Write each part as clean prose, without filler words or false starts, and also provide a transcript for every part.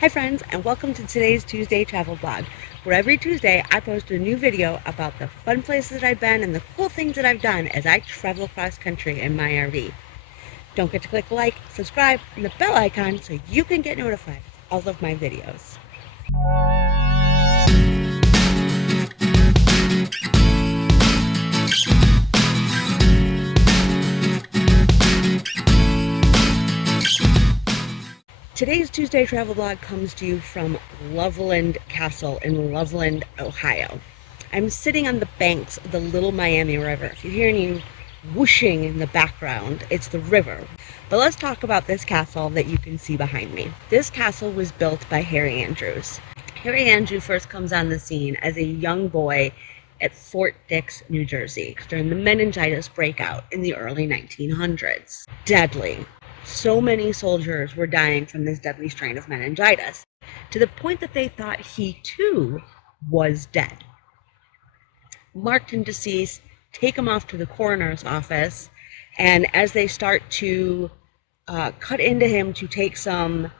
Hi friends, and welcome to today's Tuesday travel vlog, where every Tuesday I post a new video about the fun places that I've been and the cool things that I've done as I travel across country in my RV. Don't forget to click like, subscribe, and the bell icon so you can get notified of all of my videos. Today's Tuesday travel vlog comes to you from Loveland Castle in Loveland, Ohio. I'm sitting on the banks of the Little Miami River. If you hear any whooshing in the background, it's the river. But let's talk about this castle that you can see behind me. This castle was built by Harry Andrews. Harry Andrews first comes on the scene as a young boy at Fort Dix, New Jersey, during the meningitis breakout in the early 1900s. Deadly. So many soldiers were dying from this deadly strain of meningitis, to the point that they thought he too was dead. Marked him deceased, take him off to the coroner's office, and as they start to cut into him to take some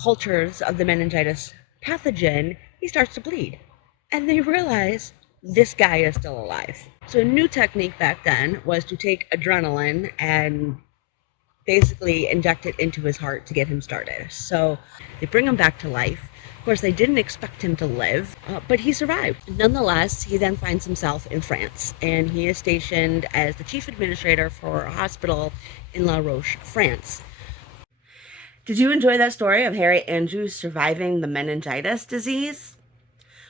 cultures of the meningitis pathogen, he starts to bleed. And they realize this guy is still alive. So a new technique back then was to take adrenaline and basically inject it into his heart to get him started. So they bring him back to life. Of course, they didn't expect him to live, but he survived. Nonetheless, he then finds himself in France, and he is stationed as the chief administrator for a hospital in LaRoche, France. Did you enjoy that story of Harry Andrews surviving the meningitis disease?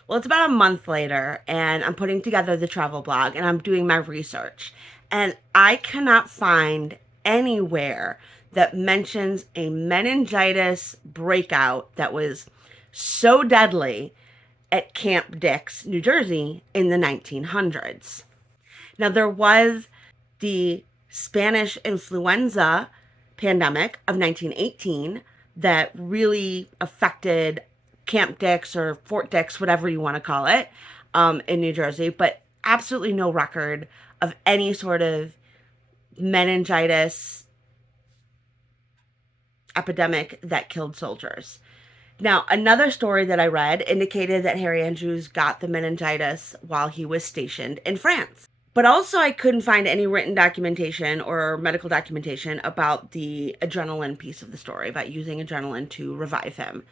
Well, it's about a month later, and I'm putting together the travel blog, and I'm doing my research. And I cannot find anywhere that mentions a meningitis breakout that was so deadly at Camp Dix, New Jersey in the 1900s. Now, there was the Spanish influenza pandemic of 1918 that really affected Camp Dix or Fort Dix, whatever you want to call it, in New Jersey, but absolutely no record of any sort of meningitis epidemic that killed soldiers. Now, another story that I read indicated that Harry Andrews got the meningitis while he was stationed in France. But also, I couldn't find any written documentation or medical documentation about the adrenaline piece of the story, about using adrenaline to revive him.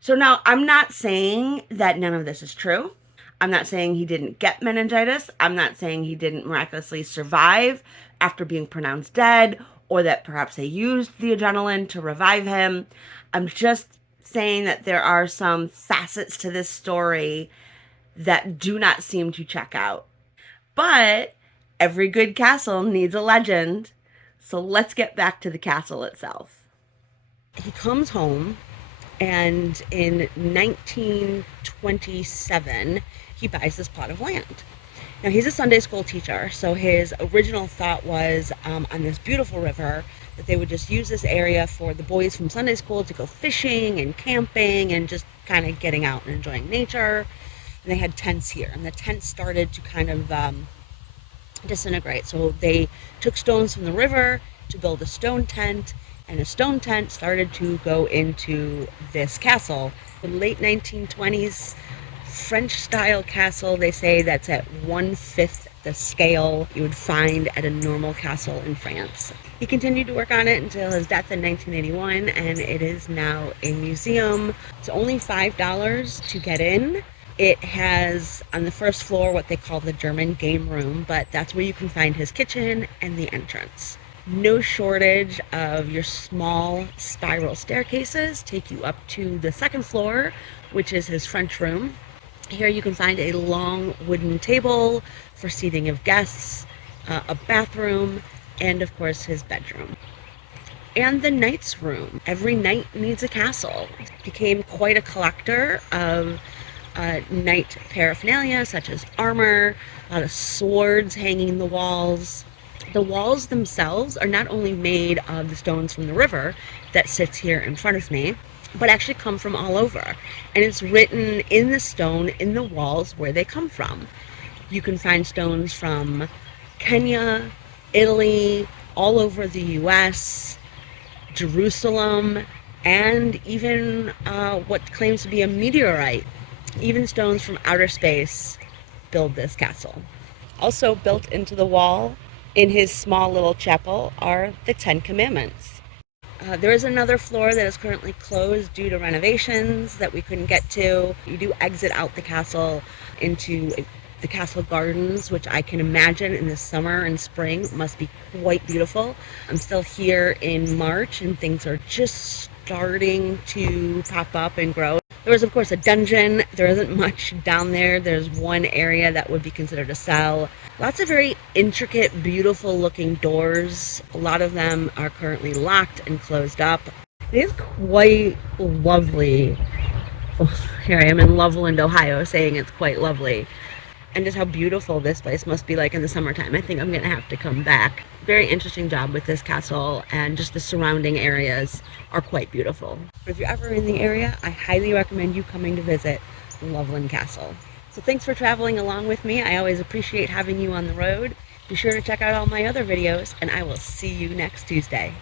So now, I'm not saying that none of this is true. I'm not saying he didn't get meningitis. I'm not saying he didn't miraculously survive after being pronounced dead, or that perhaps they used the adrenaline to revive him. I'm just saying that there are some facets to this story that do not seem to check out. But every good castle needs a legend, so let's get back to the castle itself. He comes home, and in 1927, he buys this plot of land. Now, he's a Sunday school teacher, so his original thought was on this beautiful river that they would just use this area for the boys from Sunday school to go fishing and camping and just kind of getting out and enjoying nature. And they had tents here, and the tents started to kind of disintegrate. So they took stones from the river to build a stone tent, and a stone tent started to go into this castle. The late 1920s French-style castle, they say that's at 1/5 the scale you would find at a normal castle in France. He continued to work on it until his death in 1981, and it is now a museum. It's only $5 to get in. It has on the first floor what they call the German game room, but that's where you can find his kitchen and the entrance. No shortage of your small spiral staircases take you up to the second floor, which is his French room. Here you can find a long wooden table for seating of guests, a bathroom, and of course his bedroom. And the knight's room. Every knight needs a castle. He became quite a collector of knight paraphernalia, such as armor, a lot of swords hanging in the walls. The walls themselves are not only made of the stones from the river that sits here in front of me, but actually come from all over. And it's written in the stone in the walls where they come from. You can find stones from Kenya, Italy, all over the US, Jerusalem, and even what claims to be a meteorite. Even stones from outer space build this castle. Also built into the wall in his small little chapel are the Ten Commandments. There is another floor that is currently closed due to renovations that we couldn't get to. You do exit out the castle into the castle gardens, which I can imagine in the summer and spring must be quite beautiful. I'm still here in March and things are just starting to pop up and grow. There is, of course, a dungeon. There isn't much down there. There's one area that would be considered a cell. Lots of very intricate, beautiful looking doors. A lot of them are currently locked and closed up. It is quite lovely. Oh, here I am in Loveland, Ohio, saying it's quite lovely. And just how beautiful this place must be like in the summertime. I think I'm gonna have to come back. Very interesting job with this castle, and just the surrounding areas are quite beautiful. But if you're ever in the area, I highly recommend you coming to visit Loveland Castle. So thanks for traveling along with me. I always appreciate having you on the road. Be sure to check out all my other videos, and I will see you next Tuesday.